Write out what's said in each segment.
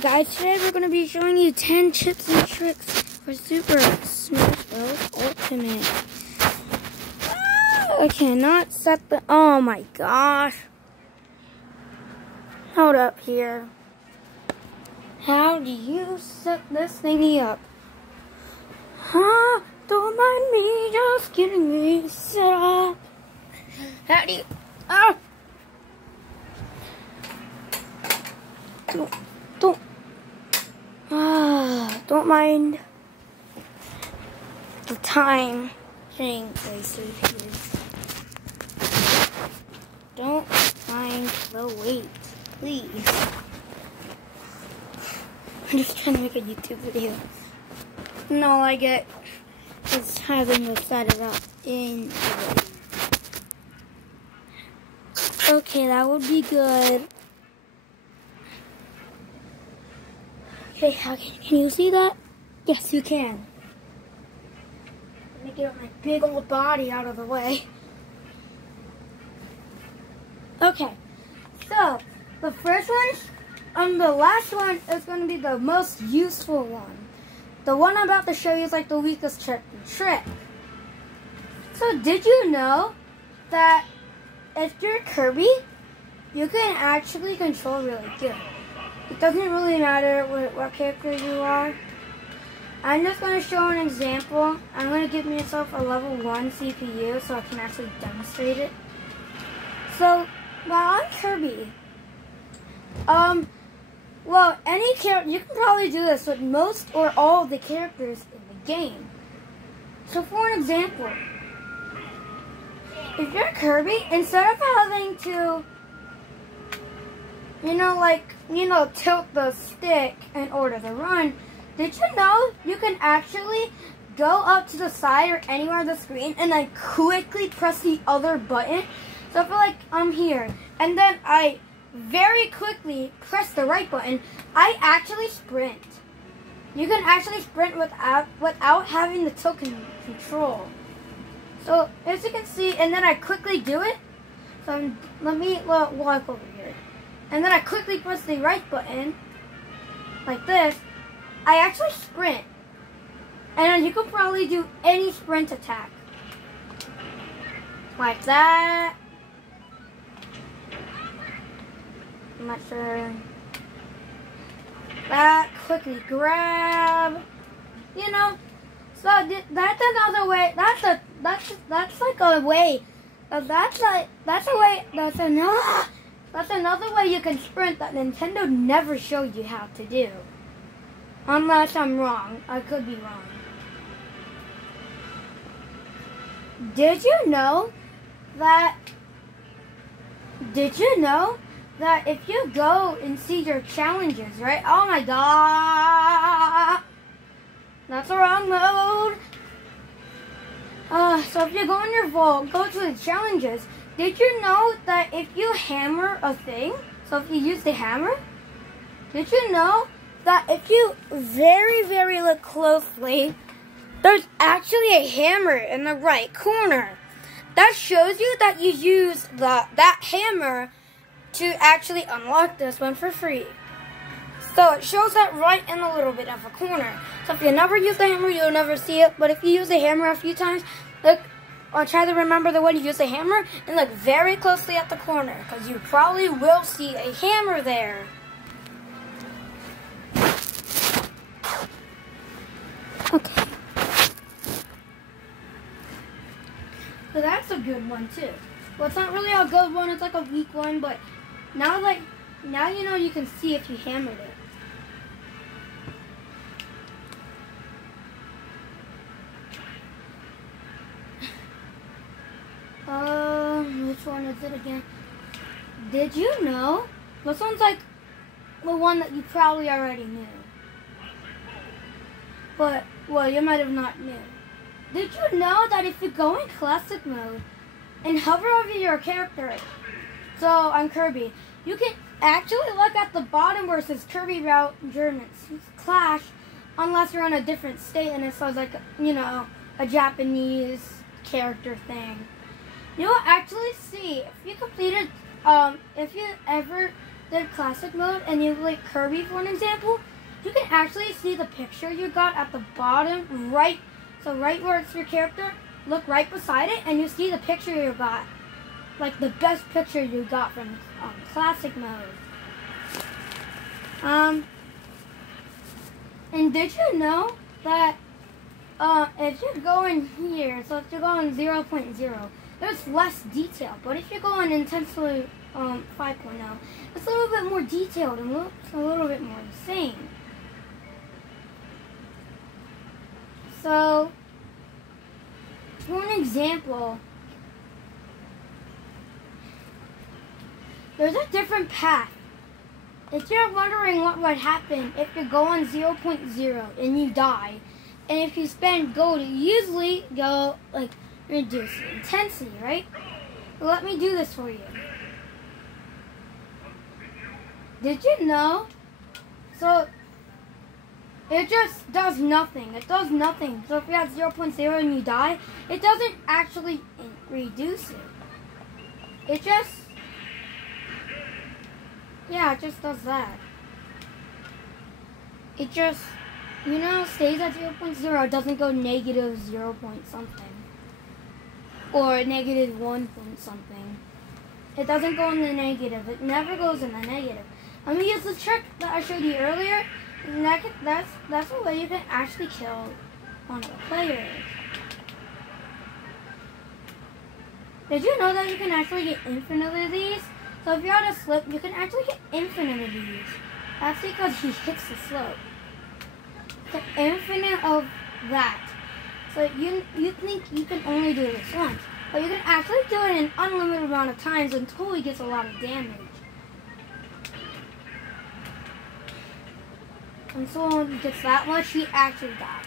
Guys, today we're going to be showing you 10 tips and tricks for Super Smash Bros. Ultimate. I cannot set the... Oh my gosh. Hold up here. How do you set this thingy up? Don't mind me just getting me set up. How do you... Oh! Don't mind the time thing places here. Don't mind the wait, please. I'm just trying to make a YouTube video. And all I get is having to set it up in the way. Okay, that would be good. Okay, can you see that? Yes, you can. Let me get my big old body out of the way. Okay, so the first one, the last one is going to be the most useful one. The one I'm about to show you is like the weakest trick. So did you know that if you're Kirby, you can actually control really good? It doesn't really matter what character you are. I'm just going to show an example. I'm going to give myself a level 1 CPU so I can actually demonstrate it. So, while I'm Kirby, well, any character, you can probably do this with most or all of the characters in the game. So for an example, if you're Kirby, instead of having to tilt the stick in order to run, did you know you can actually go up to the side or anywhere on the screen and then quickly press the other button? So if I'm here and then I very quickly press the right button, I actually sprint. You can actually sprint without having the tilt control. So as you can see, and then I quickly do it. So let me walk over here. And then I quickly press the right button, like this. I actually sprint. And then you can probably do any sprint attack. Like that. I'm not sure. That, quickly grab. You know, so that's another way. That's like a way. That's another way you can sprint that Nintendo never showed you how to do. Unless I'm wrong. I could be wrong. Did you know that if you go and see your challenges, right? Oh my god! That's the wrong mode. So if you go in your vault, go to the challenges. Did you know that if you hammer a thing, so if you use the hammer, did you know that if you very look closely, there's actually a hammer in the right corner. That shows you that you use that hammer to actually unlock this one for free. So it shows that right in a little bit of a corner. So if you never use the hammer, you'll never see it. But if you use the hammer a few times, look, or try to remember the way to use the hammer and look very closely at the corner, because you probably will see a hammer there. Okay. So that's a good one too. Well, it's not really a good one, it's like a weak one, but now you know you can see if you hammered it. Which one is it again? Did you know? This one's like the one that you probably already knew. But, well, you might have not knew. Did you know that if you go in classic mode and hover over your character, so on Kirby, you can actually look at the bottom where it says Kirby Route Germans Clash, unless you're on a different state and it says like, a Japanese character thing. You'll actually see if you completed, if you ever did classic mode and you like Kirby for an example, you can actually see the picture you got at the bottom right. So right where it's your character, look right beside it and you see the picture you got. Like the best picture you got from classic mode. And did you know that if you go in here, so if you go in 0.0, there's less detail. But if you go in Intensely 5.0, it's a little bit more detailed and looks a little bit more insane. So, for an example, there's a different path. If you're wondering what would happen if you go on 0.0 and you die, and if you spend gold, you usually go like reduce intensity, right? Well, let me do this for you. Did you know? So it just does nothing. It does nothing. So if you have 0.0 and you die, it doesn't actually reduce it. It just, yeah, it just does that. It just, you know, stays at 0.0. It doesn't go negative 0 point something. Or negative 1 point something. It doesn't go in the negative. It never goes in the negative. Let me use the trick that I showed you earlier. And that's the way you can actually kill one of the players. Did you know that you can actually get infinite of these? So if you're at a slip, you can actually get infinite of these. That's because he hits the slope. The infinite of that. So you think you can only do this once, but you can actually do it an unlimited amount of times until he gets a lot of damage. And so when he gets that much, he actually dies.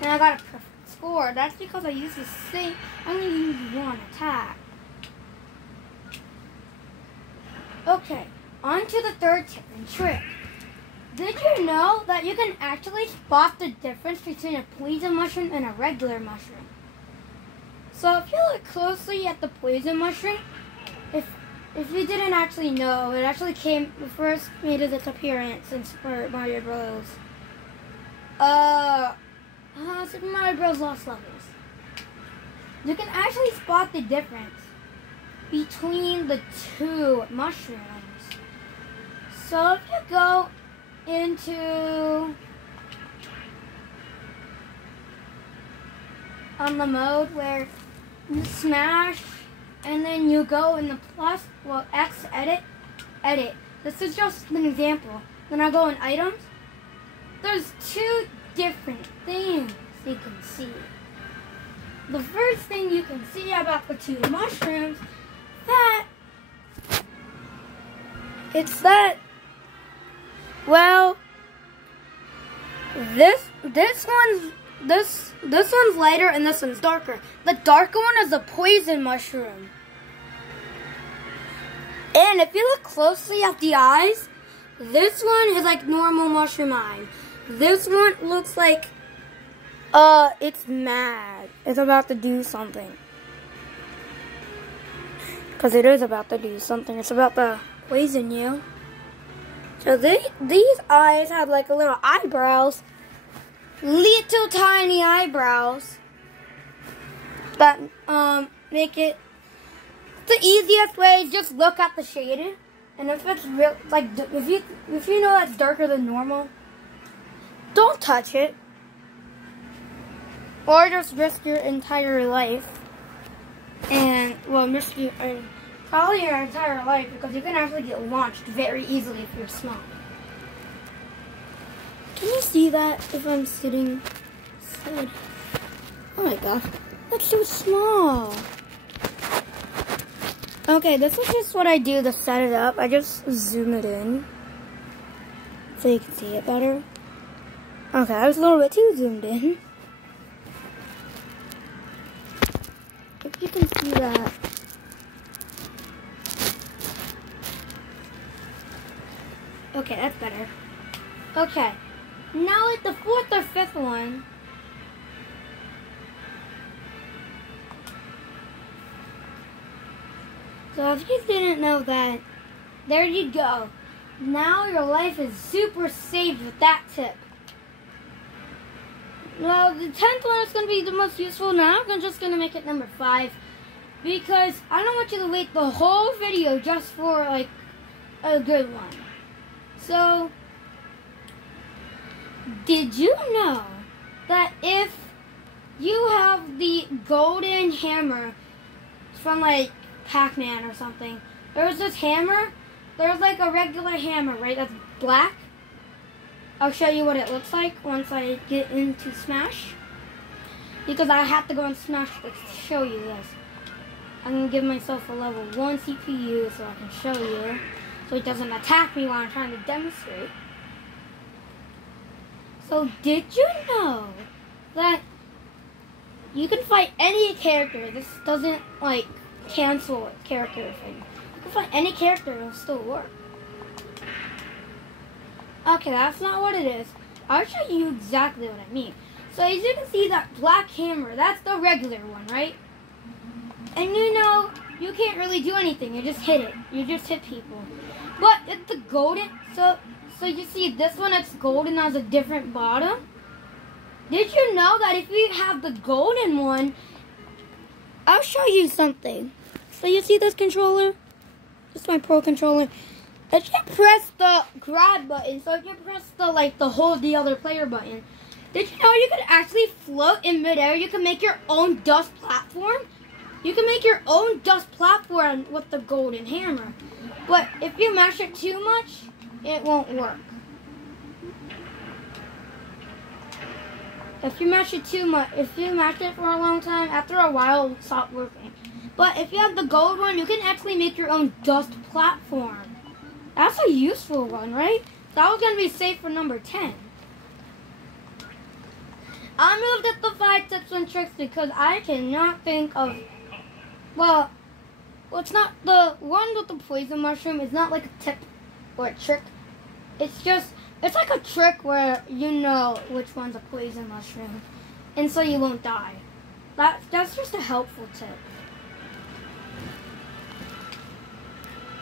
And I got a perfect score. That's because I used the same, I only used one attack. Okay, on to the third tip and trick. Did you know that you can actually spot the difference between a poison mushroom and a regular mushroom? So if you look closely at the poison mushroom, if you didn't actually know, it actually first made its appearance in Super Mario Bros. Super Mario Bros. Lost Levels. You can actually spot the difference between the two mushrooms. So if you go into the mode where you smash and then you go in the X edit. This is just an example. Then I go in items. There's two different things you can see. The first thing you can see about the two mushrooms, well, this one's lighter and this one's darker. The darker one is the poison mushroom. And if you look closely at the eyes, this one is like normal mushroom eye. This one looks like it's mad. It's about to do something. Because it is about to do something. It's about to poison you. So these eyes have like a little eyebrows. Little tiny eyebrows. That make it. The easiest way is just look at the shading. And if it's real, like if you know that's darker than normal, don't touch it. Or just risk your entire life. And, well, risk probably your entire life because you can actually get launched very easily if you're small. Can you see that if I'm sitting inside? Oh my gosh, that's so small. Okay, this is just what I do to set it up. I just zoom it in so you can see it better. Okay, I was a little bit too zoomed in. If you can see that. Okay, that's better. Okay, now at the fourth or fifth one, So if you didn't know that, there you go. Now your life is super saved with that tip. Well, the 10th one is going to be the most useful. Now I'm just going to make it number 5. Because I don't want you to wait the whole video just for like a good one. So, did you know that if you have the golden hammer from like Pac-Man or something, there's this hammer, there's like a regular hammer, right, that's black. I'll show you what it looks like once I get into Smash, because I have to go in Smash to show you this. I'm going to give myself a level 1 CPU so I can show you, so it doesn't attack me while I'm trying to demonstrate. So did you know that you can fight any character? This doesn't like cancel a character thing. You can fight any character and it'll still work. Okay, that's not what it is. I'll show you exactly what I mean. So as you can see, that black hammer, that's the regular one, right? And you know, you can't really do anything. You just hit it. You just hit people. But it's the golden, so you see this one that's golden has a different bottom. Did you know that if you have the golden one, I'll show you something. So you see this controller? This is my Pro controller. If you press the grab button, so if you press the hold the other player button, did you know you could actually float in midair? You can make your own dust platform. You can make your own dust platform with the golden hammer. But if you mash it too much, it won't work. If you mash it too much, if you mash it for a long time, after a while it'll stop working. But if you have the gold one, you can actually make your own dust platform. That's a useful one, right? That was going to be safe for number 10. I moved up the 5 tips and tricks because I cannot think of, well, it's not the one with the poison mushroom. It's not like a tip or a trick. It's just, it's like a trick where you know which one's a poison mushroom, and so you won't die. That's just a helpful tip.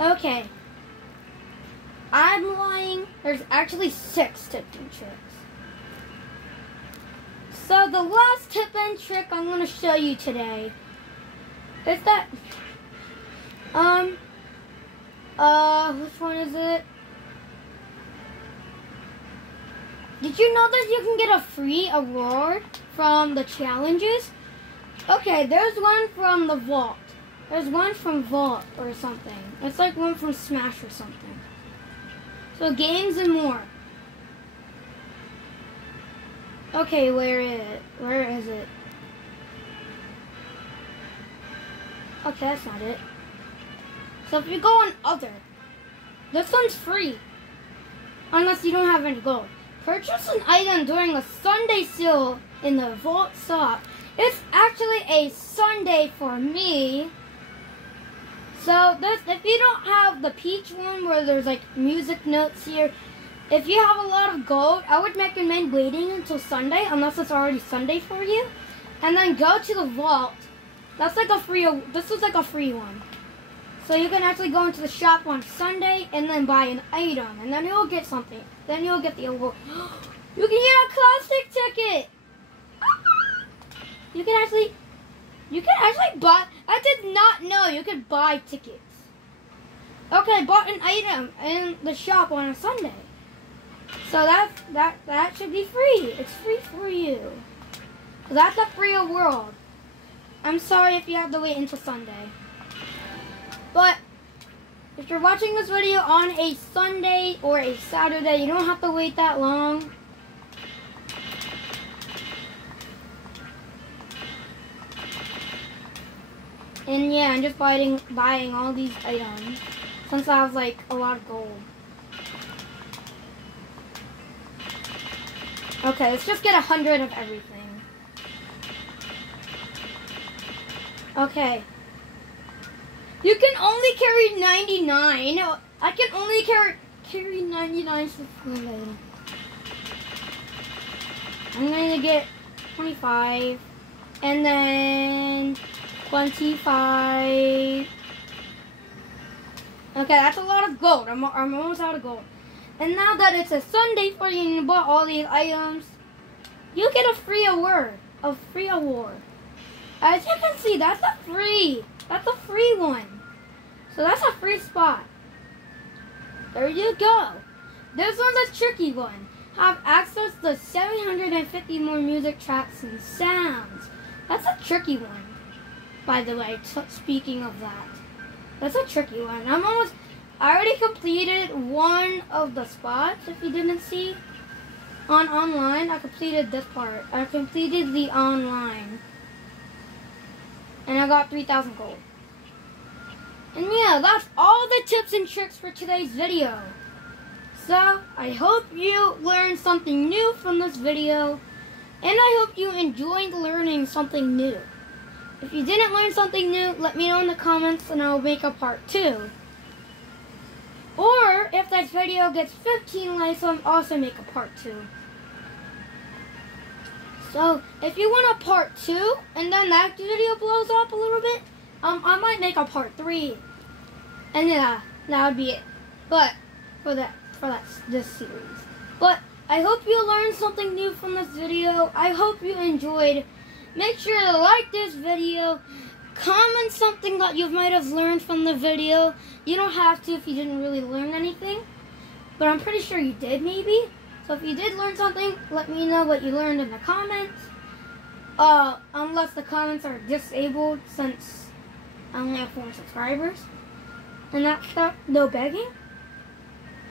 Okay. I'm lying. There's actually 6 tips and tricks. So the last tip and trick I'm going to show you today is that, which one is it? Did you know that you can get a free award from the challenges? Okay, there's one from the Vault. There's one from Vault or something. It's like one from Smash or something. So games and more. Okay, where is it? Okay, that's not it. So if you go on other, this one's free. Unless you don't have any gold. Purchase an item during a Sunday sale in the Vault shop. It's actually a Sunday for me. So this, if you don't have the Peach one where there's like music notes here, if you have a lot of gold, I would recommend waiting until Sunday, unless it's already Sunday for you, and then go to the Vault. That's like a free, this is like a free one. So you can actually go into the shop on Sunday and then buy an item, and then you'll get something. Then you'll get the award. You can get a classic ticket! You can actually buy, I did not know you could buy tickets. Okay, I bought an item in the shop on a Sunday. So that should be free. It's free for you. That's a free world. I'm sorry if you have to wait until Sunday. But if you're watching this video on a Sunday or a Saturday, you don't have to wait that long. And yeah, I'm just buying all these items since I have like a lot of gold. Okay, let's just get 100 of everything. Okay. You can only carry 99. I can only carry 99 supplements. I'm going to get 25. And then 25. Okay, that's a lot of gold. I'm almost out of gold. And now that it's a Sunday for you and you bought all these items, you get a free award. A free award. As you can see, that's a free one. So that's a free spot. There you go. This one's a tricky one. Have access to 750 more music tracks and sounds. That's a tricky one, by the way, speaking of that. That's a tricky one. I already completed one of the spots, if you didn't see. On online, I completed this part. I completed the online. And I got 3,000 gold. And yeah, that's all the tips and tricks for today's video. So, I hope you learned something new from this video. And I hope you enjoyed learning something new. If you didn't learn something new, let me know in the comments and I'll make a part 2. Or, if this video gets 15 likes, I'll also make a part 2. So, if you want a part 2, and then that video blows up a little bit, I might make a part 3. And yeah, that would be it. But, this series. But, I hope you learned something new from this video. I hope you enjoyed. Make sure to like this video. Comment something that you might have learned from the video. You don't have to if you didn't really learn anything. But I'm pretty sure you did maybe. So if you did learn something, let me know what you learned in the comments. Unless the comments are disabled since I only have 4 subscribers. And that stuff, no begging.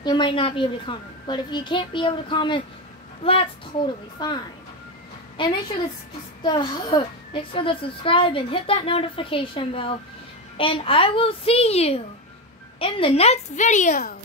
You might not be able to comment. But if you can't be able to comment, that's totally fine. And make sure to subscribe and hit that notification bell. And I will see you in the next video.